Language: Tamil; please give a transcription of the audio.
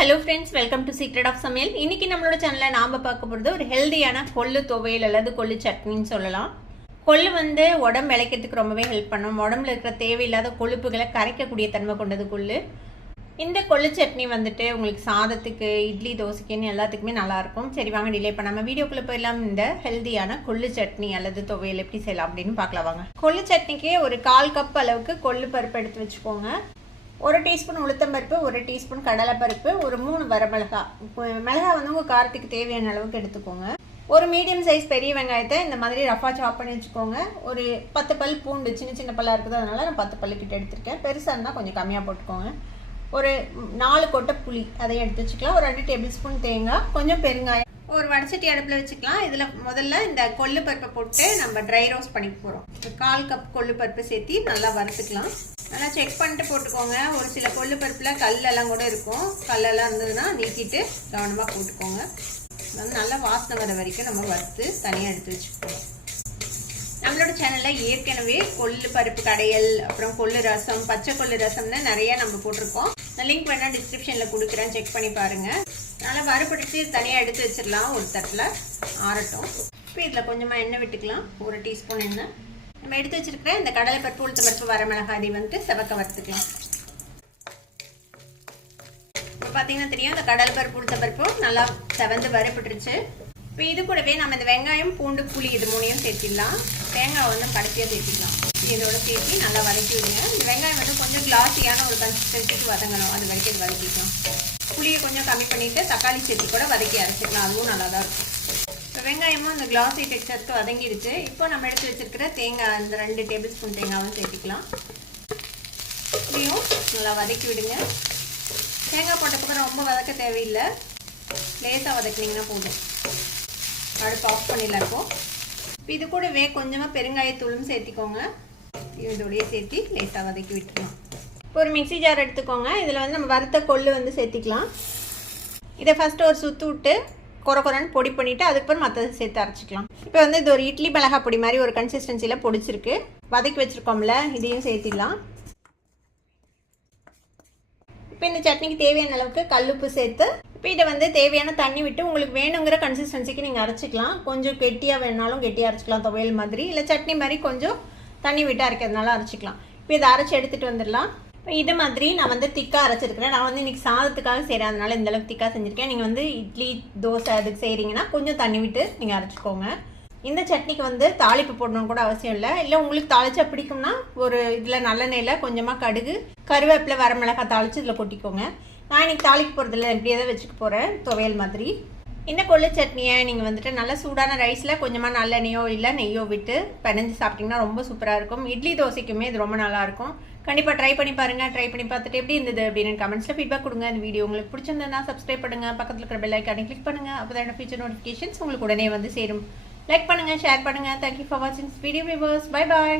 Hello friends, welcome to secret of சமையல். இன்னைக்கு நம்மளோட சேனலில் நாம் பார்க்க போகிறது ஒரு ஹெல்தியான கொள்ளு துவையல் அல்லது கொள்ளு சட்னின்னு சொல்லலாம். கொள்ளு உடம்பு இளைக்கிறதுக்கு ரொம்பவே ஹெல்ப் பண்ணும். உடம்புல இருக்கிற தேவையில்லாத கொழுப்புகளை கரைக்கக்கூடிய தன்மை கொண்டது கொள்ளு. இந்த கொள்ளு சட்னி உங்களுக்கு சாதத்துக்கு, இட்லி, தோசைக்குன்னு எல்லாத்துக்குமே நல்லாயிருக்கும். சரி வாங்க, டிலே பண்ணாமல் வீடியோக்குள்ளே போயிடலாம். இந்த ஹெல்தியான கொள்ளு சட்னி அல்லது துவையல் எப்படி செய்யலாம் அப்படின்னு பார்க்கலாம் வாங்க. கொள்ளு சட்னிக்கு ஒரு 1/4 கப் அளவுக்கு கொள்ளு பருப்பு எடுத்து வச்சுக்கோங்க. 1 டீஸ்பூன் உளுத்தம்பருப்பு, 1 டீஸ்பூன் கடலைப்பருப்பு, ஒரு 3 வரமிளகா. மிளகா உங்கள் காரத்துக்கு தேவையான அளவுக்கு எடுத்துக்கோங்க. ஒரு மீடியம் சைஸ் பெரிய வெங்காயத்தை இந்த மாதிரி ரஃபாக சாப் பண்ணி வச்சுக்கோங்க. ஒரு 10 பல் பூண்டு, சின்ன சின்ன பல்லாக இருக்குது, அதனால் நான் 10 பல்லுக்கிட்ட எடுத்துருக்கேன். பெருசாக இருந்தால் கொஞ்சம் கம்மியாக போட்டுக்கோங்க. ஒரு 4 கொட்டை புளி, அதையும் எடுத்து வச்சுக்கலாம். ஒரு 2 டேபிள் ஸ்பூன் தேங்காய், கொஞ்சம் பெருங்காயம். ஒரு வடச்சட்டி அடுப்பில் வச்சுக்கலாம். இதில் முதல்ல இந்த கொள்ளு பருப்பை போட்டு நம்ம ட்ரை ரோஸ்ட் பண்ணிக்க போகிறோம். 1/4 கப் கொள்ளு பருப்பு சேர்த்து நல்லா வறுத்துக்கலாம். நல்லா செக் பண்ணிட்டு போட்டுக்கோங்க. ஒரு சில கொள்ளு பருப்பில் கல்லெல்லாம் கூட இருக்கும். கல்லெல்லாம் இருந்ததுன்னா நீக்கிட்டு கவனமாக போட்டுக்கோங்க. நல்லா வாசனை வர வரைக்கும் நம்ம வறுத்து தனியாக எடுத்து வச்சுக்கோங்க. நம்மளோட சேனலில் ஏற்கனவே கொள்ளு பருப்பு கடையல், அப்புறம் கொள்ளு ரசம், பச்சை கொள்ளு ரசம்னு நிறையா நம்ம போட்டிருக்கோம். நான் லிங்க் வேணால் டிஸ்கிரிப்ஷனில் கொடுக்குறேன், செக் பண்ணி பாருங்கள். நல்லா வறுபடிச்சு தனியாக எடுத்து வச்சிடலாம். ஒரு தட்டில் ஆறட்டும். இப்போ இதில் கொஞ்சமாக எண்ணெய் விட்டுக்கலாம். 1 டீஸ்பூன் எண்ணெய். நம்ம எடுத்து வச்சிருக்கிற இந்த கடலை பருப்பு, உளுத்த பருப்பு, வரமிளகாய் இதை செவக்க வறுத்துக்கலாம். இப்போ பார்த்தீங்கன்னா தெரியும், இந்த கடலை பருப்பு, உளுத்த பருப்பும் நல்லா செவந்து வறுபட்டுருச்சு. இப்போ இது கூடவே நம்ம இந்த வெங்காயம், பூண்டு, புளி இது 3ஐயும் சேர்த்திடலாம். தேங்காய் கடைசியாக சேர்த்திக்கலாம். இதோட சேர்த்து நல்லா வதக்கி விடுங்க. இந்த வெங்காயம் கொஞ்சம் கிளாஸியான ஒரு கன்சிஸ்டன்சிக்கு வதங்கணும். அது வரைக்கும் இது வதக்கிக்கலாம். புளியை கொஞ்சம் கம்மி பண்ணிவிட்டு தக்காளி சேர்த்து கூட வதக்கி அரைச்சிக்கலாம். அதுவும் நல்லா தான் இருக்கும். இப்போ வெங்காயமும் அந்த கிளாஸி டெக்ஸ்சருக்கு வதங்கிடுச்சு. இப்போ நம்ம எடுத்து வச்சிருக்கிற தேங்காய், இந்த 2 டேபிள் ஸ்பூன் தேங்காயும் சேர்த்துக்கலாம். இப்படியும் நல்லா வதக்கி விடுங்க. தேங்காய் போட்டப்பறம் ரொம்ப வதக்க தேவையில்லை, லேசாக வதக்கினீங்கன்னா போதும். அடுப்பு ஆஃப் பண்ணிடலாம். இப்போ இது கூடவே கொஞ்சமாக பெருங்காயத்தூளும் சேர்த்திக்கோங்க. இதோடையே சேர்த்து லேசாக வதக்கி விட்டுக்கலாம். இப்போ ஒரு மிக்சி ஜார் எடுத்துக்கோங்க. இதில் நம்ம வறுத்த கொள்ளு சேர்த்திக்கலாம். இதை ஃபஸ்ட்டு ஒரு சுற்று விட்டு கொரன்னு பொடி பண்ணிவிட்டு அதுக்கப்புறம் மற்றதை சேர்த்து அரைச்சிக்கலாம். இப்போ இது ஒரு இட்லி மிளகா பொடி மாதிரி ஒரு கன்சிஸ்டன்சியில் பொடிச்சிருக்கு. வதக்கி வச்சுருக்கோம்ல, இதையும் சேர்த்திடலாம். இப்போ இந்த சட்னிக்கு தேவையான அளவுக்கு கல்லுப்பு சேர்த்து இப்போ இதை தேவையான தண்ணி விட்டு உங்களுக்கு வேணுங்கிற கன்சிஸ்டன்சிக்கு நீங்கள் அரைச்சிக்கலாம். கொஞ்சம் கெட்டியாக வேணாலும் கெட்டியாக அரைச்சிக்கலாம், துவையல் மாதிரி. இல்லை சட்னி மாதிரி கொஞ்சம் தண்ணி விட்டு அரைக்கிறதுனால அரைச்சிக்கலாம். இப்போ இதை அரைச்சி எடுத்துகிட்டு வந்துடலாம். இப்போ இது மாதிரி நான் திக்காக அரைச்சிருக்கிறேன். நான் இன்றைக்கி சாதத்துக்காக செய்கிறேன், அதனால் இந்தளவுக்கு திக்காக செஞ்சுருக்கேன். நீங்கள் இட்லி, தோசை அதுக்கு செய்கிறீங்கன்னா கொஞ்சம் தண்ணி விட்டு நீங்கள் அரைச்சிக்கோங்க. இந்த சட்னிக்கு தாளிப்பு போடணும்னு கூட அவசியம் இல்லை. இல்லை உங்களுக்கு தாளிச்சா பிடிக்கும்னா ஒரு இதில் நல்லெண்ணெயில் கொஞ்சமாக கடுகு, கருவேப்பிலை, வரமிளகாய் தாளித்து இதில் கொட்டிக்கோங்க. நான் இன்றைக்கி தாளிக்க போகிறதில்ல, இப்படியே தான் வச்சுக்க போகிறேன், துவையல் மாதிரி. இந்த கொள்ளு சட்னியை நீங்கள் நல்லா சூடான ரைஸில் கொஞ்சமாக நல்லெண்ணெயோ இல்லை நெய்யோ விட்டு பிணைஞ்சு சாப்பிட்டிங்கன்னா ரொம்ப சூப்பராக இருக்கும். இட்லி, தோசைக்குமே இது ரொம்ப நல்லாயிருக்கும். கண்டிப்பாக ட்ரை பண்ணி பாருங்கள். ட்ரை பண்ணி பார்த்துட்டு எப்படி இருந்தது அப்படின்னு கமெண்ட்ஸில் ஃபீட்பேக் கொடுங்க. இந்த வீடியோ உங்களுக்கு பிடிச்சிருந்ததுன்னா சப்ஸ்கிரைப் பண்ணுங்கள். பக்கத்தில் இருக்கிற பெல் ஐக்கானை கிளிக் பண்ணுங்கள். அப்போ தான் ஃபியூச்சர் நோட்டிஃபிகேஷன்ஸ் உங்களுக்கு உடனே சேரும். லைக் பண்ணுங்கள், ஷேர் பண்ணுங்கள். தேங்க்யூ ஃபார் வாட்சிங் வீடியோ வியூவர்ஸ். Bye bye.